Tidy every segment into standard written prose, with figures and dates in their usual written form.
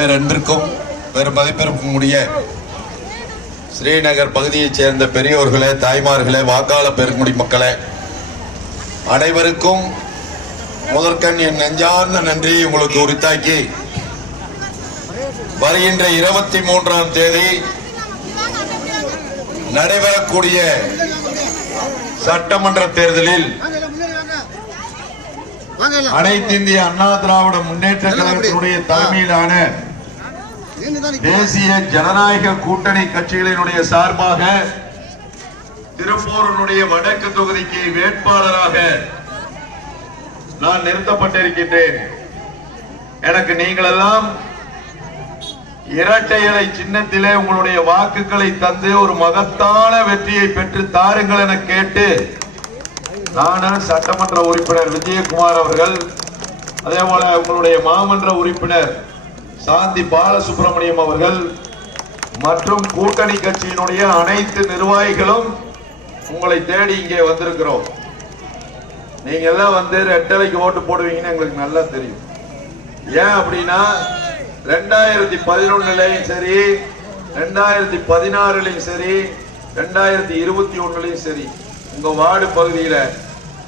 பேரன்பிற்கும் பெரும் மதிப்பிற்கும் உடைய ஸ்ரீநகர் பகுதியைச் சேர்ந்த பெரியோர்களே, தாய்மார்களே, வாக்காளர் பெருங்குடி மக்களே, அனைவருக்கும் முதற்கண் என் நெஞ்சார்ந்த நன்றியை உங்களுக்கு உரித்தாக்கி, வருகின்ற 23ஆம் தேதி நடைபெறக்கூடிய சட்டமன்ற தேர்தலில் அனைத்து இந்திய அண்ணா திராவிட முன்னேற்ற கழகத்தினுடைய தலைமையிலான தேசிய ஜனநாயக கூட்டணி கட்சிகளினுடைய சார்பாக திருப்பூரினுடைய வடக்கு தொகுதிக்கு வேட்பாளராக நான் நிறுத்தப்பட்டிருக்கின்றேன். எனக்கு நீங்கள் எல்லாம் இரட்டை இலை சின்னத்திலே உங்களுடைய வாக்குகளை தந்து ஒரு மகத்தான வெற்றியை பெற்று தாருங்கள் என கேட்டு நானும் சட்டமன்ற உறுப்பினர் விஜயகுமார் அவர்கள், அதே போல உங்களுடைய மாமன்ற உறுப்பினர் சாந்தி பாலசுப்ரமணியம் அவர்கள் மற்றும் கூட்டணி கட்சியினுடைய அனைத்து நிர்வாகிகளும் உங்களை தேடி இங்கே வந்திருக்கிறோம். நீங்க எல்லாம் வந்து ரெட்டலைக்கு ஓட்டு போடுவீங்கன்னு எங்களுக்கு நல்லா தெரியும். ஏன் அப்படின்னா 2011லயும் சரி, 2016லயும் சரி, 2021லயும் சரி, உங்க வார்டு பகுதியில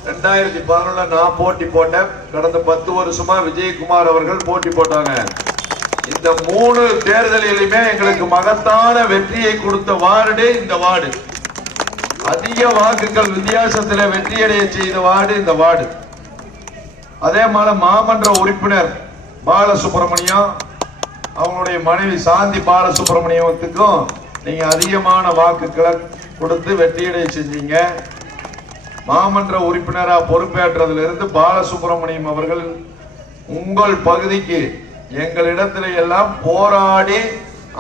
2011 நான் போட்டி போட்டேன். கடந்த 10 வருஷமா விஜயகுமார் அவர்கள் போட்டி போட்டாங்க. இந்த 3 தேர்தலிலுமே எங்களுக்கு மகத்தான வெற்றியை கொடுத்த வார்டு இந்த வார்டு. அதிக வாக்குகள் வித்தியாசத்தில் வெற்றியடைய செய்த வார்டு இந்த வார்டு. அதே மாதிரி மாமன்ற உறுப்பினர் பாலசுப்ரமணியம், அவங்களுடைய மனைவி சாந்தி பாலசுப்ரமணியத்துக்கும் நீங்க அதிகமான வாக்குகளை கொடுத்து வெற்றியடைய செஞ்சீங்க. மாமன்ற உறுப்பினரா பொறுப்பேற்றதுல இருந்து பாலசுப்ரமணியம் அவர்கள் உங்கள் பகுதிக்கு எங்களிடத்துல எல்லாம் போராடி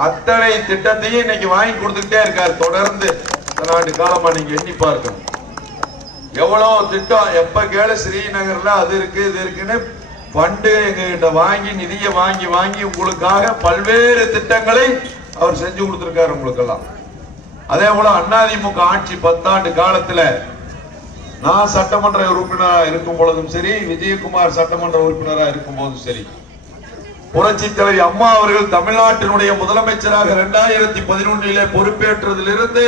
அத்தனை திட்டத்தையும் இன்னைக்கு வாங்கி கொடுத்துட்டே இருக்காரு. தொடர்ந்து ஆண்டு காலமா நீங்க எண்ணி பார்க்கணும். எவ்வளவு திட்டம் எப்ப கேளு, ஸ்ரீநகர்ல அது இருக்கு இது இருக்குன்னு ஃபண்டு எங்ககிட்ட வாங்கி நிதியை வாங்கி வாங்கி உங்களுக்காக பல்வேறு திட்டங்களை அவர் செஞ்சு கொடுத்திருக்காரு உங்களுக்கெல்லாம். அதே போல அதிமுக ஆட்சி 10 ஆண்டு காலத்துல நான் சட்டமன்ற உறுப்பினராக இருக்கும் பொழுதும் சரி, விஜயகுமார் சட்டமன்ற உறுப்பினராக இருக்கும் போதும் சரி, புரட்சி தலைவி அம்மா அவர்கள் தமிழ்நாட்டினுடைய முதலமைச்சராக 2011 பொறுப்பேற்றதிலிருந்து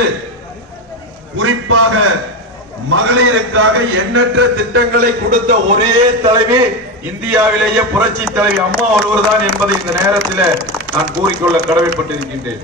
குறிப்பாக மகளிருக்காக எண்ணற்ற திட்டங்களை கொடுத்த ஒரே தலைவி இந்தியாவிலேயே புரட்சி தலைவி அம்மா ஒருவர் தான் என்பதை இந்த நேரத்தில் நான் கூறிக்கொள்ள கடமைப்பட்டிருக்கின்றேன்.